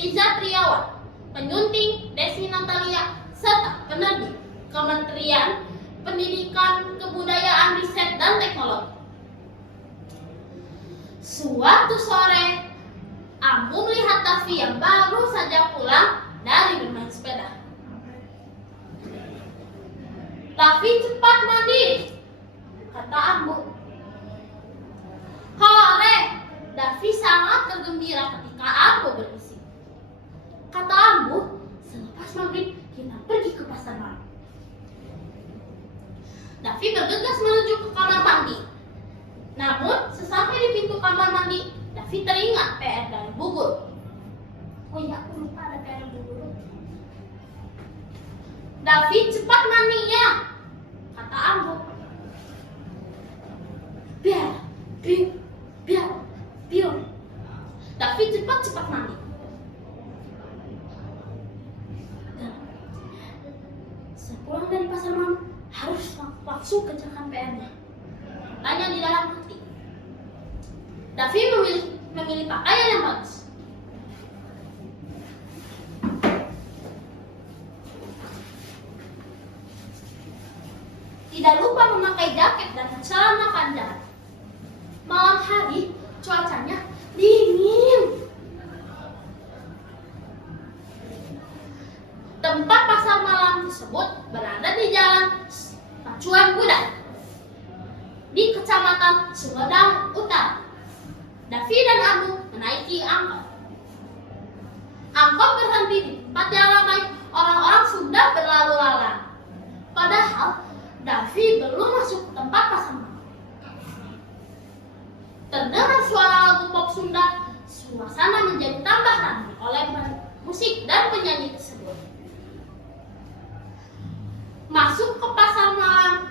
Riza Triawan, penyunting Desi Natalia, serta penerbit Kementerian Pendidikan, Kebudayaan, Riset, dan Teknologi. Suatu sore, Ambu melihat Davi yang baru saja pulang dari bermain sepeda. Davi, cepat mandi, kata Ambu. Hore, Davi sangat bergembira ketika Ambu berbisik. Kata Ambu, selepas maghrib kita pergi ke pasar malam. Davi bergegas menuju ke kamar mandi. Namun, sesampai di pintu kamar mandi, Davi teringat PR dari Bu Guru. Oh iya, aku lupa ada PR Bu Guru. Davi, cepat mandinya, kata Ambu. Biar. Davi cepat mandi. Sepulang dari pasar malam, harus langsung kerjakan PR-nya. Tanya di dalam hati. Davi memilih pakaian yang bagus. Tidak lupa memakai jaket dan celana panjang. Malam hari, cuacanya dingin. Tempat pasar malam tersebut berada di Jalan Pacuan Kuda di Kecamatan Sumedang Utara. Davi dan Ambu menaiki angkot. Angkot berhenti di tempat yang ramai orang-orang sudah berlalu lalang. Padahal Davi belum masuk ke tempat pasar malam. Terdengar suara lagu pop Sunda, suasana menjadi tambah ramai oleh musik dan penyanyi tersebut. Masuk ke pasar malam,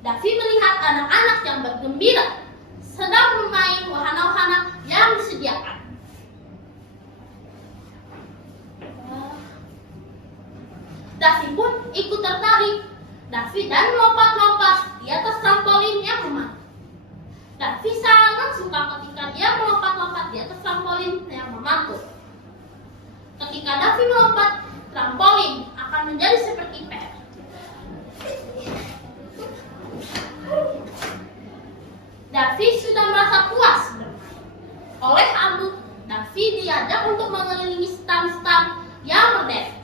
Davi melihat anak-anak yang bergembira sedang bermain wahana-wahana yang disediakan. Davi pun ikut tertarik. Davi dan melompat-lompat di atas trampolin yang memantul. Davi sangat suka ketika dia melompat-lompat di atas trampolin yang memantul. Ketika Davi melompat, trampolin akan menjadi seperti PR. Davi sudah merasa puas bermain. Oleh Ambu, Davi diajak untuk mengelilingi stand-stand yang berderet.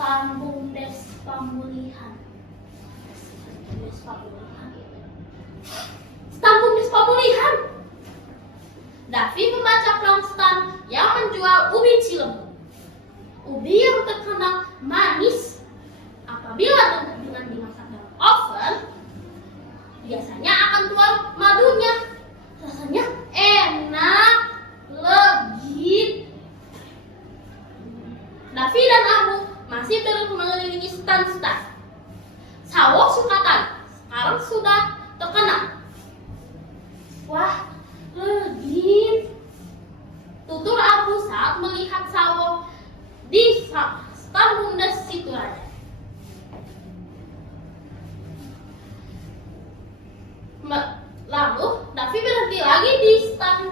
Stand BUMDes Pemulihan. Stand BUMDes Pemulihan. Davi membaca pelang stand yang menjual ubi cilembu. Ubi yang terkenal manis apabila dengan dimasak dalam oven, biasanya akan keluar madunya. Rasanya enak, legit. Davi dan Ambu masih terus mengelilingi stand-stand. Sawo Sukatali sekarang sudah terkenal. Wah, legit, tutur Ambu saat melihat sawo di stand BUMDes Situraja. Lalu Davi berhenti lagi di stand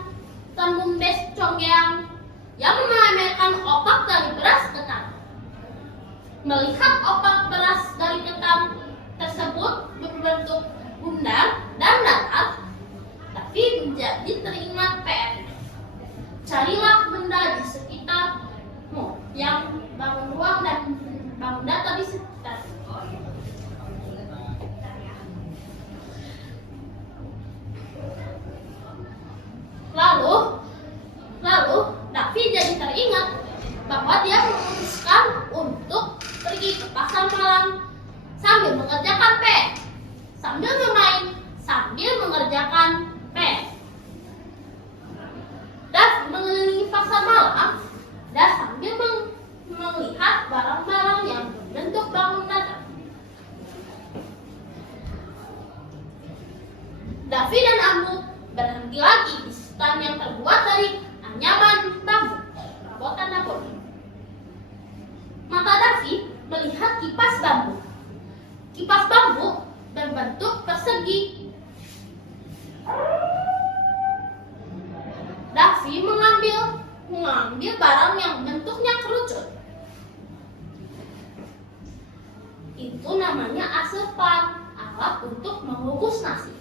BUMDes Conggeang yang memamerkan opak dari beras ketan. Melihat opak beras dari ketan tersebut berbentuk bundar dan datar, Davi menjadi teringat PR. Carilah benda di sekitarmu yang bangun ruang dan bangun data di sekitar. Lalu Davi jadi teringat bahwa dia memutuskan untuk pergi ke pasar malam sambil mengerjakan PR, sambil bermain, sambil mengerjakan PR. Davi mengelilingi pasar malam dan sambil melihat barang-barang yang berbentuk bangun datar. Davi dan Ambu berhenti lagi di stand yang terbuat dari anyaman bambu, perabotan dapur. Mata Davi melihat kipas bambu. Kipas bambu berbentuk persegi itu namanya asepan, alat untuk mengukus nasi.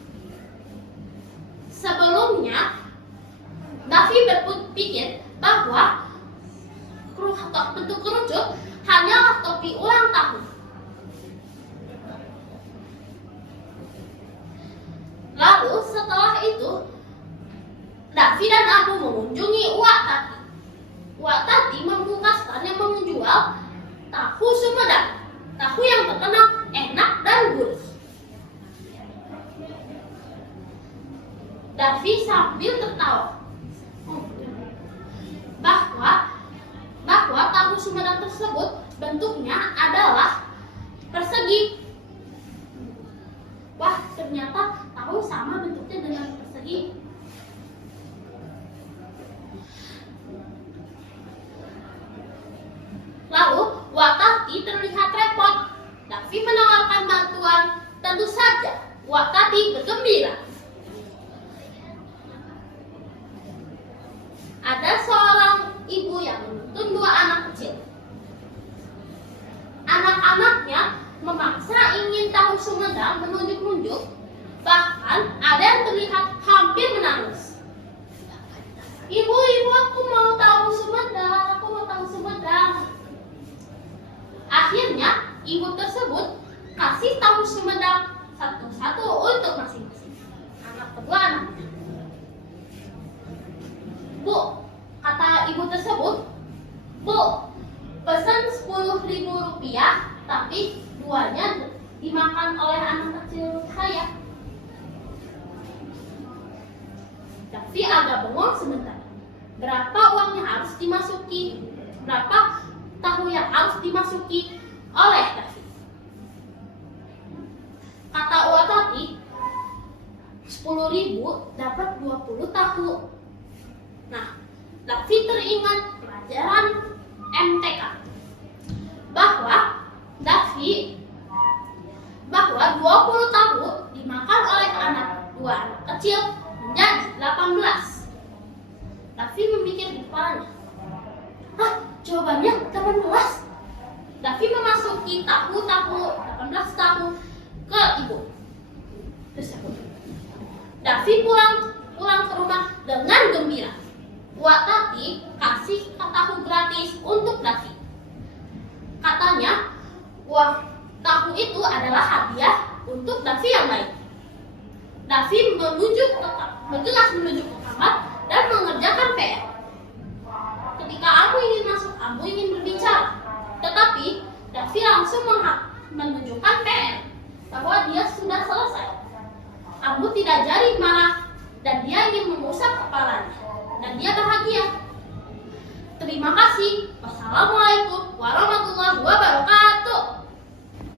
Sebelumnya, Davi berpikir bahwa bentuk kerucut hanyalah topi ulang tahun. Lalu setelah itu, Davi dan Abu mengunjungi Wak Tati. Wak Tati membuka stand yang menjual tahu Sumedang, tahu yang terkenal enak dan gurih. Davi sambil tertawa bahwa tahu Sumedang tersebut bentuknya adalah persegi. Wah, ternyata tahu sama bentuknya dengan persegi. Lalu, Wak Tati terlihat repot. Davi menawarkan bantuan. Tentu saja, Wak Tati bergembira. Ada seorang ibu yang menuntun dua anak kecil. Anak-anaknya memaksa ingin tahu Sumedang menunjuk-nunjuk. Bahkan ada yang terlihat hampir menangis. Ibu, aku mau tahu Sumedang. Akhirnya, ibu tersebut kasih tahu Sumedang satu-satu untuk masing-masing anak kedua anaknya. Bu, kata ibu tersebut, Bu, pesan 10.000 rupiah, tapi duanya dimakan oleh anak kecil saya. Davi agak bengong sebentar. Berapa uangnya harus dimasuki? Berapa tahu yang harus dimasuki oleh Davi? Kata Wak Tati, 10.000 dapat 20 tahu. Nah, Davi teringat pelajaran MTK bahwa 20 tahu dimakan oleh dua anak kecil menjadi 18. Davi memikir di kepalanya, jawabannya 18. Davi memasuki 18 tahu ke ibu tersebut. Davi pulang ke rumah dengan gembira. Wak Tati kasih tahu gratis untuk Davi. Katanya, tahu itu adalah hadiah untuk Davi yang baik. Davi bergegas menuju ke kamar dan mengerjakan PR. Ketika Abu ingin masuk, Abu ingin berbicara, tetapi Davi langsung menunjukkan PR bahwa dia sudah selesai. Abu tidak jadi marah dan dia ingin mengusap kepalanya dan dia bahagia. Terima kasih. Wassalamualaikum warahmatullahi wabarakatuh.